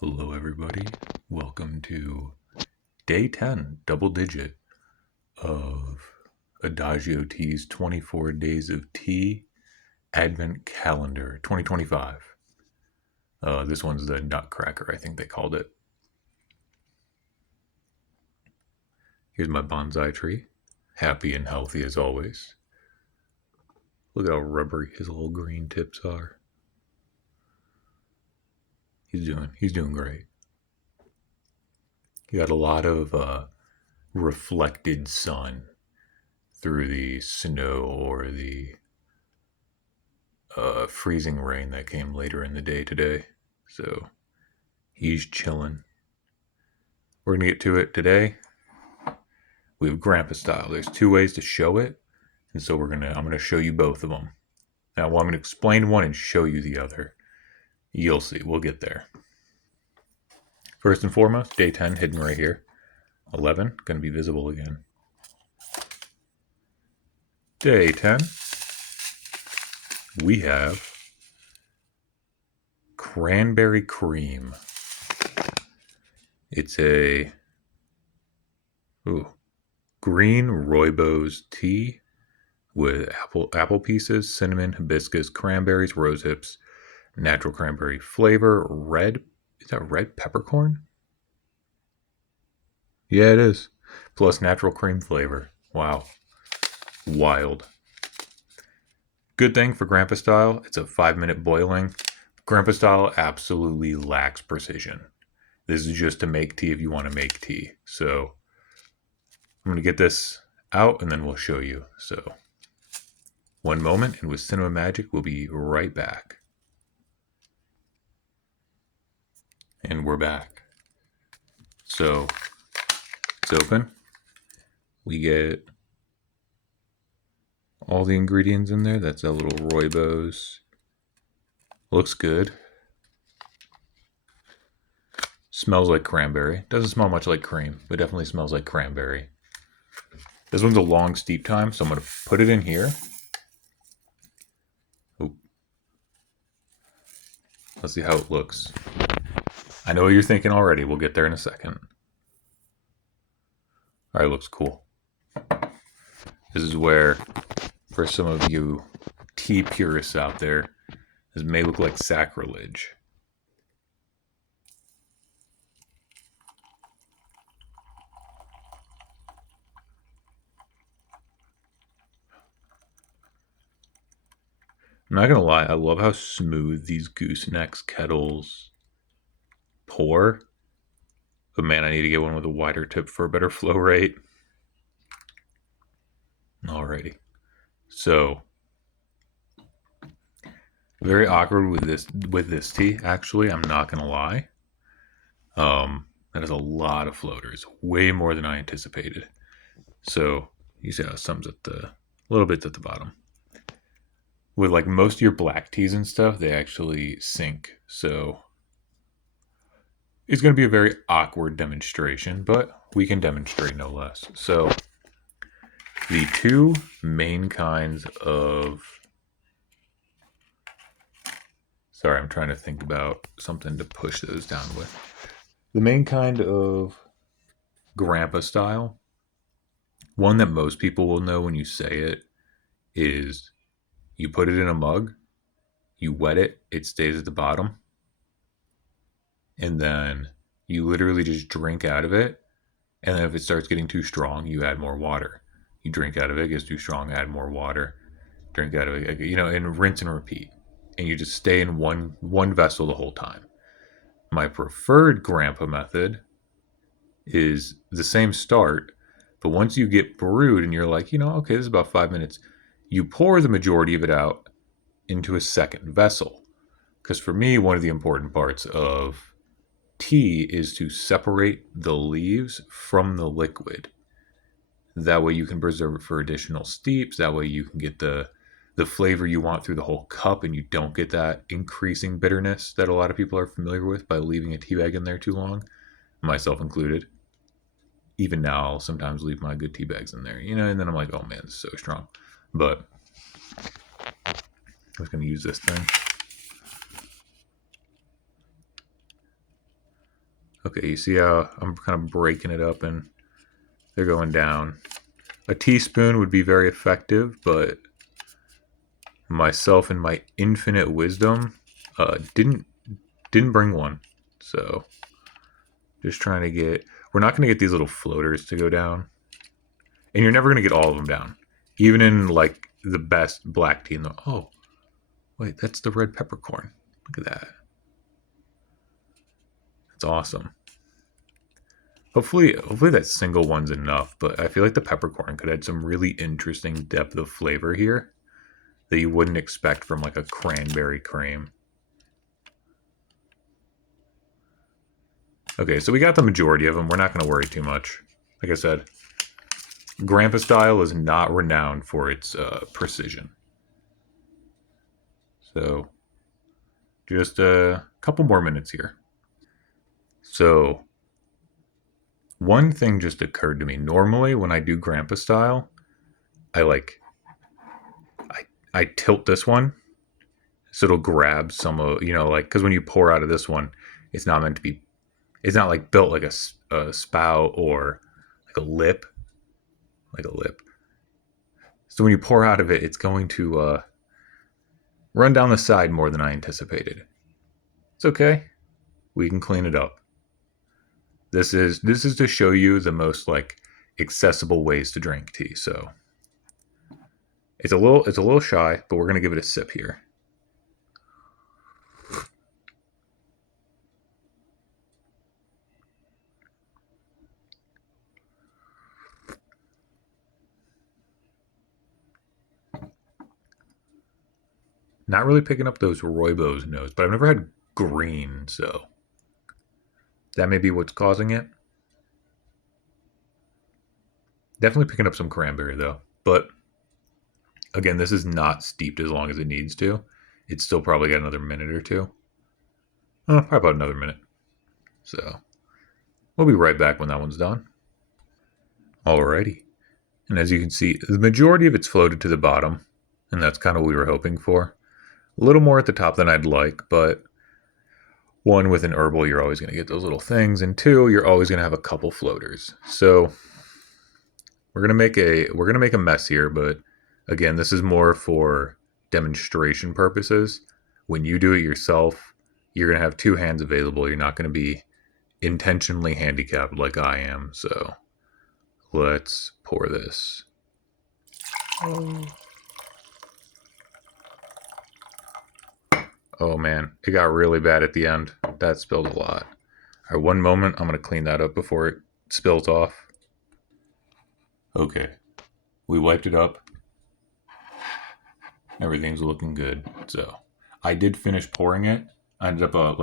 Hello, everybody. Welcome to day 10, double digit, of Adagio Tea's 24 Days of Tea Advent Calendar 2025. This one's the Nutcracker, I think they called it. Here's my bonsai tree, happy and healthy as always. Look at how rubbery his little green tips are. He's doing great. He got a lot of reflected sun through the snow or the freezing rain that came later in the day today. So he's chilling. We're going to get to it today. We have grandpa style. There's two ways to show it. And so I'm going to show you both of them. Now, I'm going to explain one and show you the other. You'll see. We'll get there. First and foremost, day 10 hidden right here. 11 going to be visible again. Day 10. We have cranberry cream. It's a green rooibos tea with apple pieces, cinnamon, hibiscus, cranberries, rose hips, natural cranberry flavor, is that red peppercorn? Yeah, it is. Plus natural cream flavor. Wow. Wild. Good thing for grandpa style, it's a 5-minute boiling. Grandpa style absolutely lacks precision. This is just to make tea if you want to make tea. So I'm going to get this out and then we'll show you. So one moment, and with Cinema Magic, we'll be right back. And we're back. So it's open. We get all the ingredients in there. That's a little rooibos. Looks good. Smells like cranberry. Doesn't smell much like cream, but definitely smells like cranberry. This one's a long steep time, so I'm going to put it in here. Ooh. Let's see how it looks. I know what you're thinking already. We'll get there in a second. All right, looks cool. This is where, for some of you tea purists out there, this may look like sacrilege. I'm not gonna lie, I love how smooth these goosenecks kettles pour. But man, I need to get one with a wider tip for a better flow rate. Alrighty. So very awkward with this tea, actually, I'm not gonna lie. That is a lot of floaters, way more than I anticipated. So you see how some's at the little bits at the bottom. With like most of your black teas and stuff, they actually sink. So it's going to be a very awkward demonstration, but we can demonstrate no less. So the two main kinds of... Sorry, I'm trying to think about something to push those down with. The main kind of grandpa style, one that most people will know when you say it, is you put it in a mug, you wet it, it stays at the bottom, and then you literally just drink out of it, and then if it starts getting too strong, you add more water. You drink out of it, it gets too strong, add more water, drink out of it, and rinse and repeat. And you just stay in one vessel the whole time. My preferred grandpa method is the same start, but once you get brewed and you're like, okay, this is about 5 minutes, you pour the majority of it out into a second vessel. Because for me, one of the important parts of tea is to separate the leaves from the liquid. That way you can preserve it for additional steeps. That way you can get the flavor you want through the whole cup, and you don't get that increasing bitterness that a lot of people are familiar with by leaving a tea bag in there too long, myself included. Even now, I'll sometimes leave my good tea bags in there, and then I'm like, oh man, this is so strong. But I'm just going to use this thing. Okay, you see how I'm kind of breaking it up and they're going down. A teaspoon would be very effective, but myself and my infinite wisdom didn't bring one. So just trying to get. We're not going to get these little floaters to go down, and you're never going to get all of them down, even in like the best black tea. Oh, wait, that's the red peppercorn. Look at that. That's awesome. Hopefully that single one's enough. But I feel like the peppercorn could add some really interesting depth of flavor here that you wouldn't expect from like a cranberry cream. Okay, so we got the majority of them. We're not going to worry too much. Like I said, Grandpa style is not renowned for its precision. So just a couple more minutes here. So one thing just occurred to me. Normally, when I do Grandpa style, I like I I tilt this one so it'll grab some of like because when you pour out of this one, it's not meant to be. It's not like built like a spout or like a lip, like a lip. So when you pour out of it, it's going to run down the side more than I anticipated. It's okay. We can clean it up. This is to show you the most like accessible ways to drink tea. So it's a little shy, but we're gonna give it a sip here. Not really picking up those rooibos notes, but I've never had green, so that may be what's causing it. Definitely picking up some cranberry though. But again, this is not steeped as long as it needs to. It's still probably got another minute or two. Probably about another minute. So we'll be right back when that one's done. Alrighty. And as you can see, the majority of it's floated to the bottom, and that's kind of what we were hoping for. A little more at the top than I'd like, but one, with an herbal, you're always going to get those little things, and two, you're always going to have a couple floaters. So we're gonna make a mess here, but again, this is more for demonstration purposes. When you do it yourself, you're going to have two hands available. You're not going to be intentionally handicapped like I am. So let's pour this. Oh man, it got really bad at the end. That spilled a lot. All right, one moment. I'm going to clean that up before it spills off. Okay, we wiped it up. Everything's looking good. So I did finish pouring it. I ended up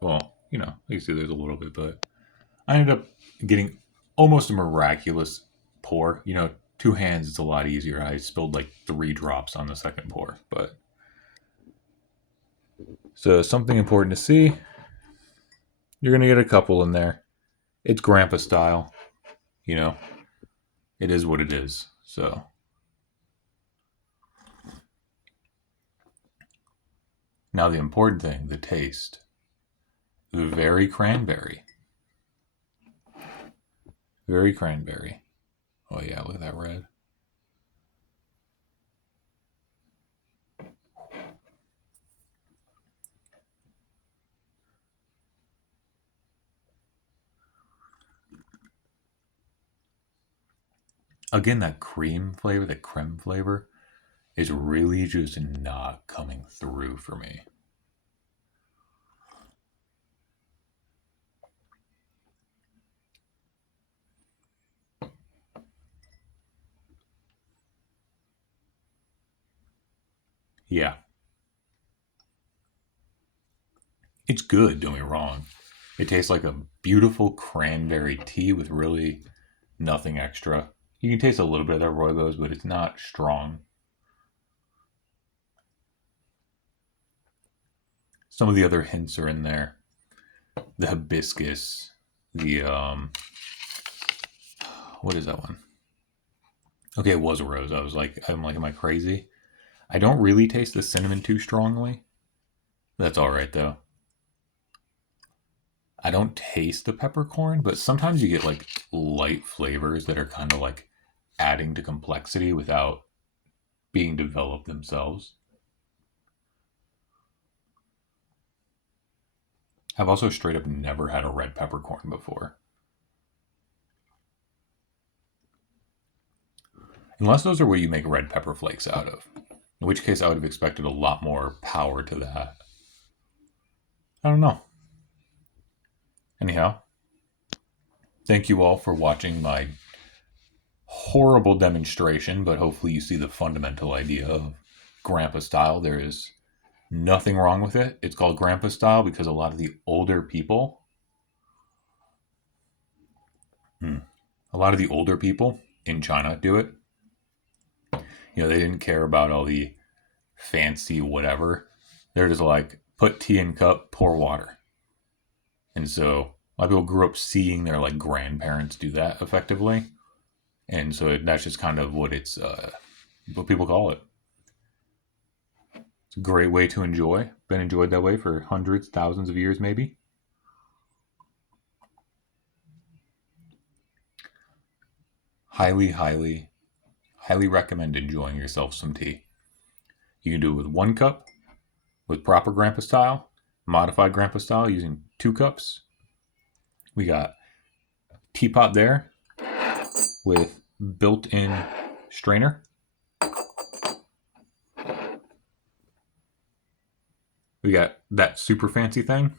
well, you see there's a little bit, but I ended up getting almost a miraculous pour. Two hands is a lot easier. I spilled like 3 drops on the second pour, but so something important to see. You're gonna get a couple in there. It's grandpa style. You know, it is what it is. So now the important thing, the taste. Very cranberry. Very cranberry. Oh yeah, look at that red. Again, that cream flavor, that creme flavor, is really just not coming through for me. Yeah, it's good, don't get me wrong. It tastes like a beautiful cranberry tea with really nothing extra. You can taste a little bit of that rooibos, but it's not strong. Some of the other hints are in there. The hibiscus, the what is that one? Okay, it was a rose. I'm like, am I crazy? I don't really taste the cinnamon too strongly. That's all right though. I don't taste the peppercorn, but sometimes you get like light flavors that are kind of like adding to complexity without being developed themselves. I've also straight up never had a red peppercorn before. Unless those are what you make red pepper flakes out of. In which case, I would have expected a lot more power to that. I don't know. Anyhow, thank you all for watching my horrible demonstration, but hopefully you see the fundamental idea of grandpa style. There is nothing wrong with it. It's called grandpa style because a lot of the older people, a lot of the older people in China do it. You know, they didn't care about all the fancy whatever. They're just like, put tea in cup, pour water. And so a lot of people grew up seeing their like grandparents do that effectively. And so that's just kind of what people call it. It's a great way to enjoy. Been enjoyed that way for hundreds, thousands of years, maybe. Highly, highly, highly recommend enjoying yourself some tea. You can do it with 1 cup, with proper grandpa style, modified grandpa style using 2 cups. We got teapot there with built-in strainer. We got that super fancy thing.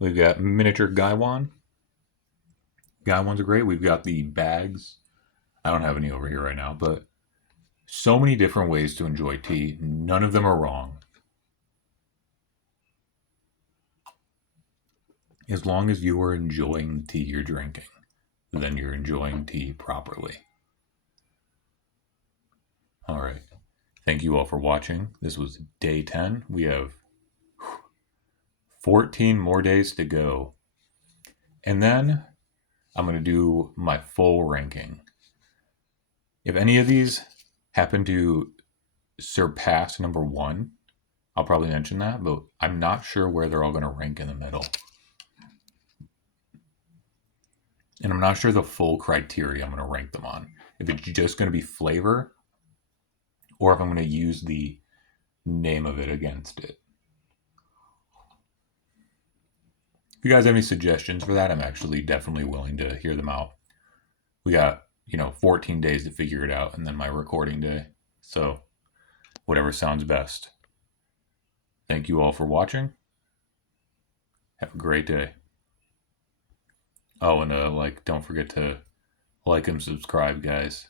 We've got miniature gaiwan. Gaiwans are great. We've got the bags. I don't have any over here right now, but so many different ways to enjoy tea. None of them are wrong. As long as you are enjoying the tea you're drinking, then you're enjoying tea properly. All right. Thank you all for watching. This was day 10. We have 14 more days to go. And then I'm going to do my full ranking. If any of these happen to surpass number 1, I'll probably mention that, but I'm not sure where they're all going to rank in the middle. And I'm not sure the full criteria I'm going to rank them on. If it's just going to be flavor, or if I'm going to use the name of it against it. If you guys have any suggestions for that, I'm actually definitely willing to hear them out. We got, 14 days to figure it out, and then my recording day. So, whatever sounds best. Thank you all for watching. Have a great day. Oh, and don't forget to like and subscribe, guys.